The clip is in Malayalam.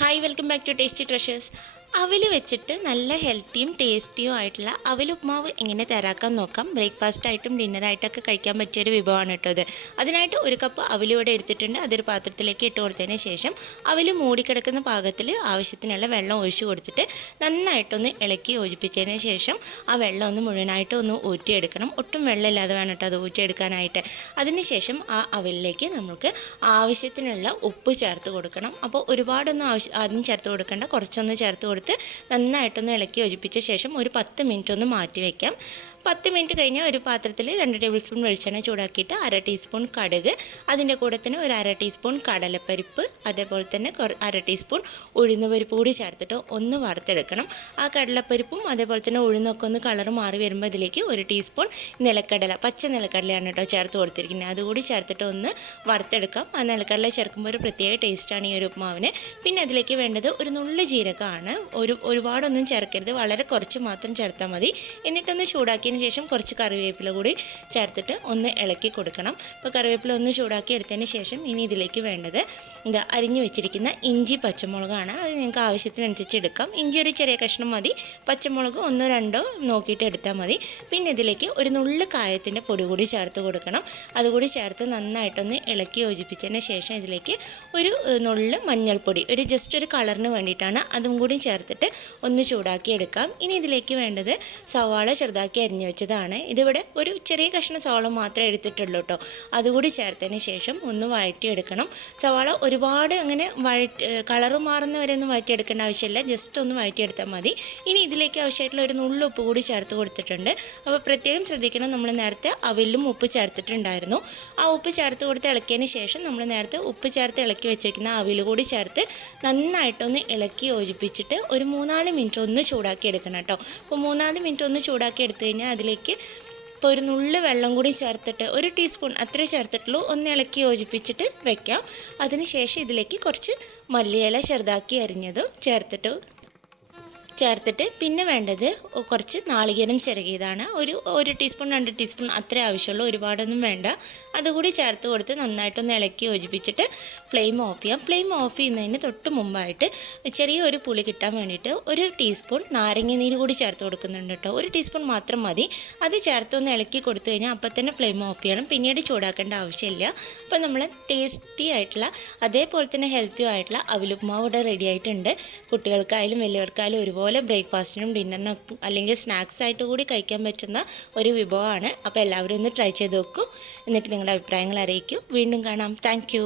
Hi welcome back to Tasty Treasures. അവൽ വെച്ചിട്ട് നല്ല ഹെൽത്തിയും ടേസ്റ്റിയും ആയിട്ടുള്ള അവൽ ഉപ്മാവ് എങ്ങനെ തയ്യാറാക്കാൻ നോക്കാം. ബ്രേക്ക്ഫാസ്റ്റായിട്ടും ഡിന്നറായിട്ടൊക്കെ കഴിക്കാൻ പറ്റിയൊരു വിഭവമാണ് കേട്ടോ ഇത്. അതിനായിട്ട് ഒരു കപ്പ് അവൽ ഇവിടെ എടുത്തിട്ടുണ്ട്. അതൊരു പാത്രത്തിലേക്ക് ഇട്ട് കൊടുത്തതിന് ശേഷം അവൽ മൂടിക്കിടക്കുന്ന പാകത്തിൽ ആവശ്യത്തിനുള്ള വെള്ളം ഒഴിച്ചു കൊടുത്തിട്ട് നന്നായിട്ടൊന്ന് ഇളക്കി യോജിപ്പിച്ചതിന് ശേഷം ആ വെള്ളം ഒന്ന് മുഴുവനായിട്ട് ഒന്ന് ഊറ്റിയെടുക്കണം. ഒട്ടും വെള്ളമില്ലാതെ വേണം കേട്ടോ അത് ഊറ്റിയെടുക്കാനായിട്ട്. അതിനുശേഷം ആ അവലിലേക്ക് നമുക്ക് ആവശ്യത്തിനുള്ള ഉപ്പ് ചേർത്ത് കൊടുക്കണം. അപ്പോൾ ഒരുപാടൊന്നും ആദ്യം ചേർത്ത് കൊടുക്കേണ്ട, കുറച്ചൊന്ന് ചേർത്ത് കൊടുത്ത് നന്നായിട്ടൊന്ന് ഇളക്കി യോജിപ്പിച്ച ശേഷം ഒരു 10 മിനിറ്റ് ഒന്ന് മാറ്റി വയ്ക്കാം. 10 മിനിറ്റ് കഴിഞ്ഞാൽ ഒരു പാത്രത്തിൽ 2 ടേബിൾ സ്പൂൺ വെളിച്ചെണ്ണ ചൂടാക്കിയിട്ട് 1/2 ടീസ്പൂൺ കടുക്, അതിൻ്റെ കൂടെ തന്നെ ഒരു 1/2 ടീസ്പൂൺ കടലപ്പരിപ്പ്, അതേപോലെ തന്നെ 1/2 ടീസ്പൂൺ ഉഴുന്നുപരിപ്പ് കൂടി ചേർത്തിട്ട് ഒന്ന് വറുത്തെടുക്കണം. ആ കടലപ്പരിപ്പും അതേപോലെ തന്നെ ഉഴുന്നൊക്കെ ഒന്ന് കളർ മാറി വരുമ്പോൾ ഇതിലേക്ക് 1 ടീസ്പൂൺ നിലക്കടല, പച്ച നിലക്കടലയാണ് കേട്ടോ ചേർത്ത് കൊടുത്തിരിക്കുന്നത്. അതുകൂടി ചേർത്തിട്ട് ഒന്ന് വറുത്തെടുക്കാം. ആ നിലക്കടല ചേർക്കുമ്പോൾ ഒരു പ്രത്യേക ടേസ്റ്റാണ് ഈ ഒരു ഉപ്മാവിന്. പിന്നെ അതിലേക്ക് വേണ്ടത് ഒരു നുള്ളു ജീരകമാണ്. ഒരുപാടൊന്നും ചേർക്കരുത്, വളരെ കുറച്ച് മാത്രം ചേർത്താൽ മതി. എന്നിട്ടൊന്ന് ചൂടാക്കിയതിന് ശേഷം കുറച്ച് കറിവേപ്പില കൂടി ചേർത്തിട്ട് ഒന്ന് ഇളക്കി കൊടുക്കണം. അപ്പോൾ കറിവേപ്പില ഒന്ന് ചൂടാക്കി എടുത്തതിന് ശേഷം ഇനി ഇതിലേക്ക് വേണ്ടത് അരിഞ്ഞു വെച്ചിരിക്കുന്ന ഇഞ്ചി പച്ചമുളകാണ്. അത് നിങ്ങൾക്ക് ആവശ്യത്തിനനുസരിച്ച് എടുക്കാം. ഇഞ്ചി ഒരു ചെറിയ കഷ്ണം മതി, പച്ചമുളക് 1-2 നോക്കിയിട്ട് എടുത്താൽ മതി. പിന്നെ ഇതിലേക്ക് ഒരു നുള്ളു കായത്തിൻ്റെ പൊടി കൂടി ചേർത്ത് കൊടുക്കണം. അതുകൂടി ചേർത്ത് നന്നായിട്ടൊന്ന് ഇളക്കി യോജിപ്പിച്ചതിന് ശേഷം ഇതിലേക്ക് ഒരു നുള്ളു മഞ്ഞൾപ്പൊടി, ജസ്റ്റ് ഒരു കളറിന് വേണ്ടിയിട്ടാണ്, അതും കൂടി ചേർത്തിട്ട് ഒന്ന് ചൂടാക്കി എടുക്കാം. ഇനി ഇതിലേക്ക് വേണ്ടത് സവാള ചെറുതാക്കി അരിഞ്ഞു വെച്ചതാണ്. ഇതിവിടെ ഒരു ചെറിയ കഷ്ണം സവാള മാത്രമേ എടുത്തിട്ടുള്ളൂ കേട്ടോ. അതുകൂടി ചേർത്തതിന് ശേഷം ഒന്ന് വഴറ്റിയെടുക്കണം. സവാള ഒരുപാട് അങ്ങനെ കളറ് മാറുന്നവരെ ഒന്നും വഴറ്റിയെടുക്കേണ്ട ആവശ്യമില്ല, ജസ്റ്റ് ഒന്ന് വഴറ്റിയെടുത്താൽ മതി. ഇനി ഇതിലേക്ക് ആവശ്യമായിട്ടുള്ള ഒരു നുള്ളു ഉപ്പ് കൂടി ചേർത്ത് കൊടുത്തിട്ടുണ്ട്. അപ്പോൾ പ്രത്യേകം ശ്രദ്ധിക്കണം, നമ്മൾ നേരത്തെ അവിലും ഉപ്പ് ചേർത്തിട്ടുണ്ടായിരുന്നു. ആ ഉപ്പ് ചേർത്ത് കൊടുത്ത് ഇളക്കിയതിന് ശേഷം നമ്മൾ നേരത്തെ ഉപ്പ് ചേർത്ത് ഇളക്കി വെച്ചിരിക്കുന്ന അവിൽ കൂടി ചേർത്ത് നന്നായിട്ടൊന്ന് ഇളക്കി യോജിപ്പിച്ചിട്ട് ഒരു 3-4 മിനിറ്റ് ഒന്ന് ചൂടാക്കി എടുക്കണം കേട്ടോ. അപ്പോൾ 3-4 മിനിറ്റ് ഒന്ന് ചൂടാക്കി എടുത്തു കഴിഞ്ഞാൽ അതിലേക്ക് ഇപ്പോൾ ഒരു നുള്ളു വെള്ളം കൂടി ചേർത്തിട്ട് 1 ടീസ്പൂൺ അത്രേ ചേർത്തിട്ടുള്ളൂ, ഒന്ന് ഇളക്കി യോജിപ്പിച്ചിട്ട് വെക്കാം. അതിന് ശേഷം ഇതിലേക്ക് കുറച്ച് മല്ലിയില ചെറുതാക്കി അരിഞ്ഞത് ചേർത്തിട്ട് പിന്നെ വേണ്ടത് കുറച്ച് നാളികേരം ചിരകിയതാണ്. ഒരു ടീസ്പൂൺ 2 ടീസ്പൂൺ അത്രേ ആവശ്യമുള്ളൂ, ഒരുപാടൊന്നും വേണ്ട. അതുകൂടി ചേർത്ത് കൊടുത്ത് നന്നായിട്ടൊന്ന് ഇളക്കി യോജിപ്പിച്ചിട്ട് ഫ്ലെയിം ഓഫ് ചെയ്യാം. ഫ്ലെയിം ഓഫ് ചെയ്യുന്നതിന് തൊട്ട് മുമ്പായിട്ട് ചെറിയൊരു പുളി കിട്ടാൻ വേണ്ടിയിട്ട് 1 ടീസ്പൂൺ നാരങ്ങ കൂടി ചേർത്ത് കൊടുക്കുന്നുണ്ട് കേട്ടോ. 1 ടീസ്പൂൺ മാത്രം മതി. അത് ചേർത്തൊന്ന് ഇളക്കി കൊടുത്തു കഴിഞ്ഞാൽ അപ്പം തന്നെ ഫ്ലെയിം ഓഫ് ചെയ്യണം, പിന്നീട് ചൂടാക്കേണ്ട ആവശ്യമില്ല. അപ്പം നമ്മൾ ടേസ്റ്റി ആയിട്ടുള്ള അതേപോലെ തന്നെ ഹെൽത്തിയും ആയിട്ടുള്ള അവലുപ്മാവ് ഇവിടെ റെഡി ആയിട്ടുണ്ട്. കുട്ടികൾക്കായാലും വലിയവർക്കായാലും ഒരുപോലെ ബ്രേക്ക്ഫാസ്റ്റിനും ഡിന്നറിനും അല്ലെങ്കിൽ സ്നാക്സ് ആയിട്ട് കൂടി കഴിക്കാൻ പറ്റുന്ന ഒരു വിഭവമാണ്. അപ്പോൾ എല്ലാവരും ഒന്ന് ട്രൈ ചെയ്ത് നോക്കൂ. എന്നിട്ട് നിങ്ങളുടെ അഭിപ്രായങ്ങൾ അറിയിക്കൂ. വീണ്ടും കാണാം. താങ്ക്